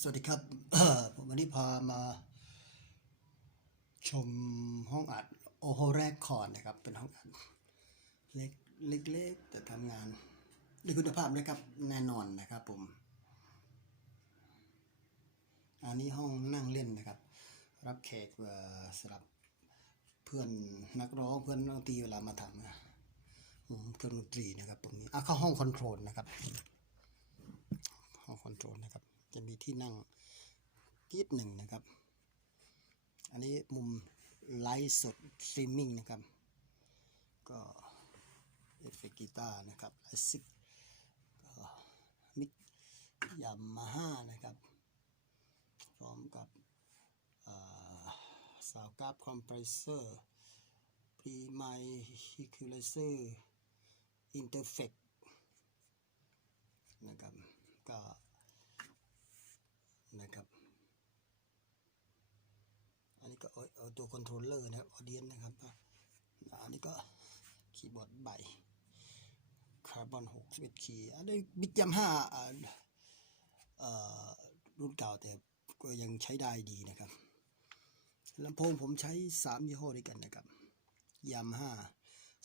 สวัสดีครับผมวันนี้พามาชมห้องอัดโอโฮแรกคอร์ดนะครับ เป็นห้องอัดเล็กเล็กๆแต่ทำงานด้วยคุณภาพนะครับแน่นอนนะครับผม อันนี้ห้องนั่งเล่นนะครับ รับแขกสำหรับเพื่อนนักร้องเพื่อนนักดนตรีเวลามาทำนะอืมเครื่องดนตรีนะครับตรงนี้อะเข้าห้องคอนโทรลนะครับ ห้องคอนโทรลนะครับ จะมีที่นั่งทีดหนึ่งนะครับ อันนี้มุมไลฟ์สดสตรีมมิ่งนะครับ ก็เอฟเฟกต์กีตาร์นะครับไลซิกก็มิกยามาฮ่านะครับ พร้อมกับสาวกราฟคอมเพรสเซอร์พรีไมฮิคิเลเซอร์อินเตอร์เฟกนะครับก็ นะครับ อันนี้ก็เอาตัวคอนโทรลเลอร์นะครับออเดียนนะครับ อันนี้ก็คีย์บอร์ดใบคาร์บอน61คีย์อันนี้บิดยามห้าอ่ารุ่นเก่าแต่ก็ยังใช้ได้ดีนะครับลำโพงผมใช้สามยี่ห้อด้วยกันนะครับยามห้า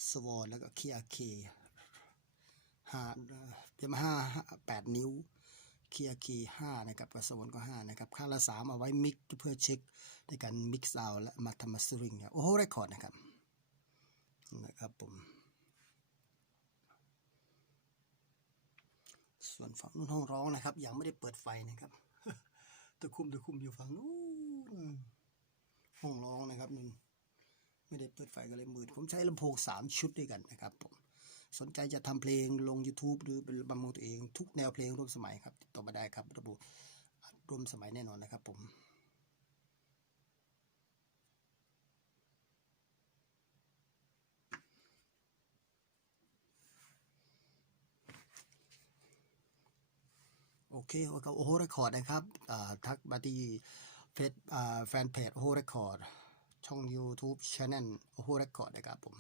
สวอแล้วก็เคียเคห้ายามห้าแปดนิ้ว เคียร์คีห้านะครับกระสวนก็ห้านะครับค่าละสามเอาไว้มิกเพื่อเช็คในการมิกซ์ซาและมาทำมาสตริงโอ้โหเรคคอร์ดนะครับนะครับผมส่วนฝั่งนู้นห้องร้องนะครับ ยังไม่ได้เปิดไฟนะครับตะคุ่มตะคุ่มอยู่ฝั่งนู้นห้องร้องนะครับนึงไม่ได้เปิดไฟก็เลยมืดผมใช้ลำโพงสามชุดด้วยกันนะครับผม สนใจจะทำเพลงลง YouTube หรือเป็นบำรุงตัวเอง ทุกแนวเพลงร่วมสมัยครับติดต่อมาได้ครับ ระบบร่วมสมัยแน่นอนนะครับผมโอเคโอโหเรคคอร์ดนะครับทักมาที่เฟซแฟนเพจโอโหเรคคอร์ดช่อง YouTube Channel โอโหเรคคอร์ดนะครับผม